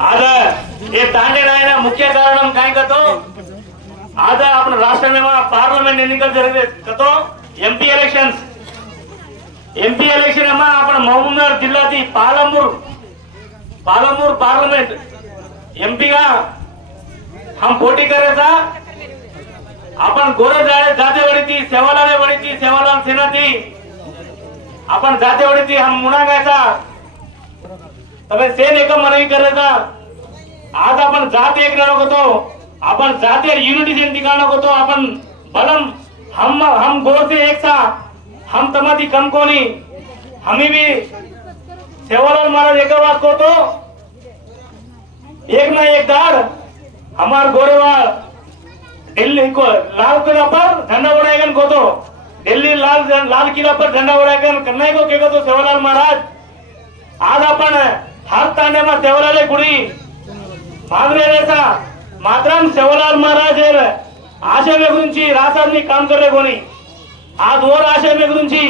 आज ये तांडे ना मुख्य कारण काय करतो आज आपण राष्ट्र में पार्लमेंट एनिकल जरिए कतो एमपी इलेक्शन में आपण महबूबनगर जिल्हा थी पालमूर पार्लमेंट एमपी का हम पोटी करे था अपन गोरे जाते वड़ी थी सेवालाल सेना थी अपन जाते वड़ी थी हम मुना गया था तबे सेन एक मनवी कर था आज अपन जाते एक को तो अपन जातीय यूनिटी से दिखाना को तो अपन बलम हम गोर से एक सा हम तमादी कम को नहीं हमें भी सेवालाल महाराज एक बात को तो एक ना एक दार हमार गोरेवाल दिल्ली को लाल किला पर झंडा उड़ाएगा को तो दिल्ली लाल किला पर झंडा उड़ाएगा करना को क्या तो सेवालाल महाराज आज अपन हर तांडे में सेवालाल गुड़ी मांगरे था मात्रम सेवालाल महाराज आशय गुరించి रासानी काम करे कोनी आज और आशय गुరించి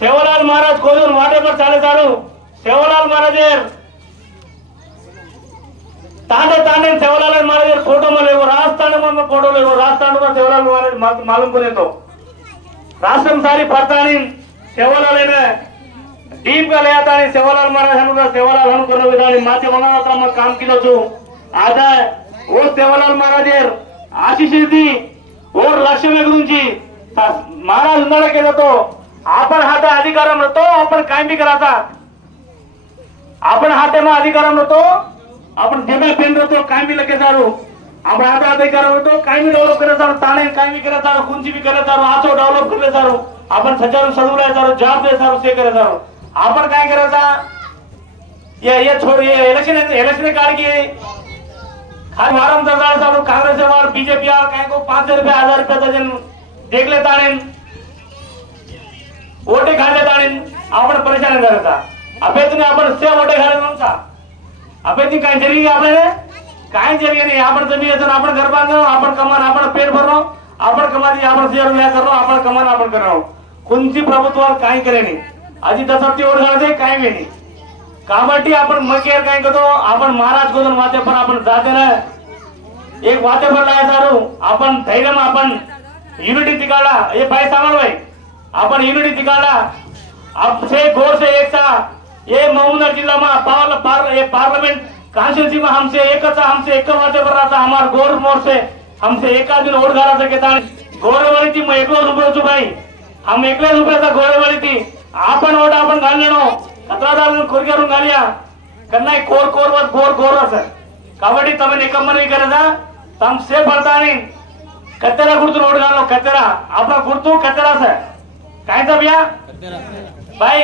सेवालाल महाराज कोदूर वाटे पर चाले सारू सेवालाल महाराज तांडे तांडे सेवालाल महाराज फोटो में लेगो राजस्थान में फोटो लेगो राजस्थान में सेवालाल महाराज मालूम करे तो राष्ट्रम सारी पड़तानी सेवालाल ने टीम का ले आता नहीं सेवालाल महाराज हम सेवालाल हम करो विधानी माथे मंगा में काम किलो छु आज वो सेवालाल महाराज आशीष दी और लक्ष्य में गुरुजी महाराज उन्हाळे केलं तो आपण हाते अधिकार नव्हतो आपण काय बी करायचा आपण हाते में अधिकार नव्हतो आपण जेव्हा पेन रहतो काय बी लगे सारू आपण हाते अधिकार होतो काय बी डेव्हलप करे सारू ताणे काय बी करे सारू कुंची बी करे सारू आचो डेव्हलप करे सारू आपण सजारून सडवलाय सारू जॉब दे सारू से करे सारू आपण काय करायचा ये छोड़ ये इलेक्शन काढ की खाली मारम सरदार सारू कांग्रेस वार बीजेपी यार काय को 500 रुपये 1000 रुपये दर्जन देख ले ताणे वोटे खाले ताणे आपण परेशान करायचा अबे तुम्ही आपण से वोटे खाले नव्हता अबे ती काय जरी आपल्याला काय जरी नाही आपण जमीन असून आपण घर बांधलो आपण कमान आपण पेट भरलो आपण कमादी आपण शेअर व्या करलो आपण कमान आपण करलो कोणती प्रभुत्वाला काय करे नाही आधी दसरती ओढ घालते काय नाही कामाटी आपण मकेर काय करतो आपण महाराज गोदन वाते पण आपण जाते ना एक वाते पर लाया सारू आपण धैर्य में आपण यूनिटी दिखाड़ा ये भाई सामान भाई अपन यूनिटी दिखाड़ा अब से गोर से एक सा ये महबूबनगर जिला में ये पार्लिमेंट कॉन्स्टिट्यूंसी में हमसे एक वाते पर रहा था हमारे गोर मोर से हमसे एक आदमी वोट घाला सके था गोरे वाली थी मैं एकलो रुपये छु भाई हम एकले रुपये था गोरे वाली थी आपण वोट आपण घालनो कतरादार कोरगेरून घालिया कन्ना कोर सर कबड्डी तमे निकम्मनी करदा तम से पड़तानी कत्तेरा गुर्तु नोट गालो कत्तेरा अपना गुर्तु कत्तेरा से काय था भैया भाई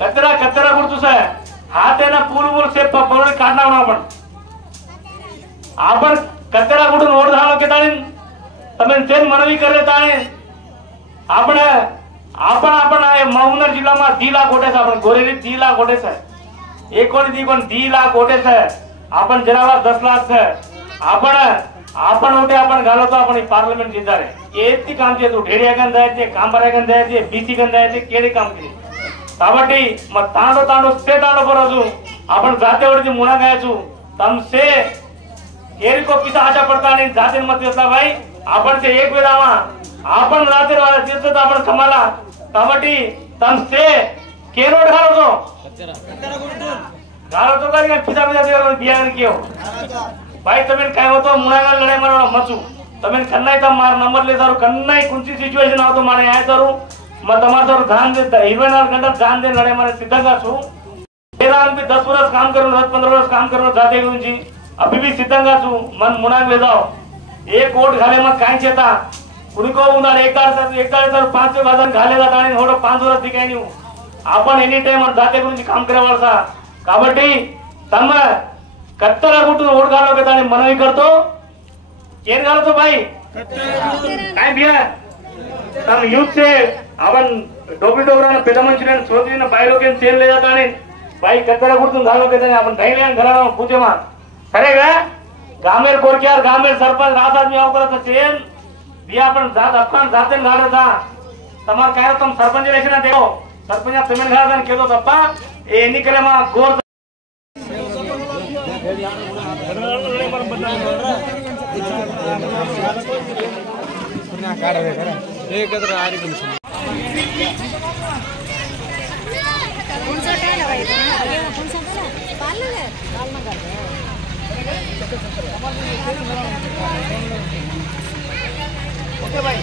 कत्तेरा गुर्तु से हाथ है ना पूल से पकड़ काटना होना आपण कत्तेरा गुर्तु नोट गालो के तानी तमे सेन मनवी कर ले तानी आपण महबूबनगर जिला में 2 लाख वोटे आपण गोरेली 2 लाख वोटे से एक कोणी दी पण 2 लाख वोटे से आपण जनावर 10 लाख से आपण वोटे आपण घालो तो आपण पार्लिमेंट जीता रे एती काम चेतु ढेडिया गन जायचे कांबरा गन जायचे बीसी गन जायचे केडी काम केली కాబట్టి म तांडो से तांडो परजू आपण जातेवरती मुना गायचू तम से केरी को पिसा आशा पड़ता नहीं जाते मत होता भाई आपण से एक वेळावा आपण रात्री वाला तीर्थ आपण कमाला కాబట్టి तम से केरोड घालो तो घालो तो का पिसा बिहार क्यों भाई तमें काय होतो मुनागा लड़ाई मारो मचू तमें कन्नाई तम मार नंबर ले दारू कन्नाई कुंची सिचुएशन आवतो मारे आय दारू म तमार दारू ध्यान दे 24 घंटा ध्यान दे लड़ाई मारे सिद्धंगा छु तेरा भी 10 वर्ष काम करो 10-15 वर्ष काम करो जाते गुंजी अभी भी सिद्धंगा छु मन मुनाग ले जाओ एक वोट घाले मत काय चेता कुणको उंदार एक दार 5 से बादन घालेगा ताणी थोडं 5 वर्ष दिखाई नहीं आपण एनी टाइम जाते गुंजी काम करे वाला కాబట్టి तम कत्तरा गुटू वोट घालो के ताणी मनवी करतो केन घालो तो भाई काय भैया तम यूथ से अपन डोबी डोगरा पेदा मंचने सोची ने भाई लोग सेल ले जाता नहीं भाई कत्तरा गुटू घालो के ताणी अपन धैर्य घरा पूजे मा सरेगा गामेर कोरक्यार गामेर सरपंच रात आदमी आवकर तो सेल दिया अपन जात अपन जाते घालो था तमार काय तुम सरपंच इलेक्शन देखो सरपंच तमेन घाला केलो तप्पा ए एन्निकले मा गोर ओके भाई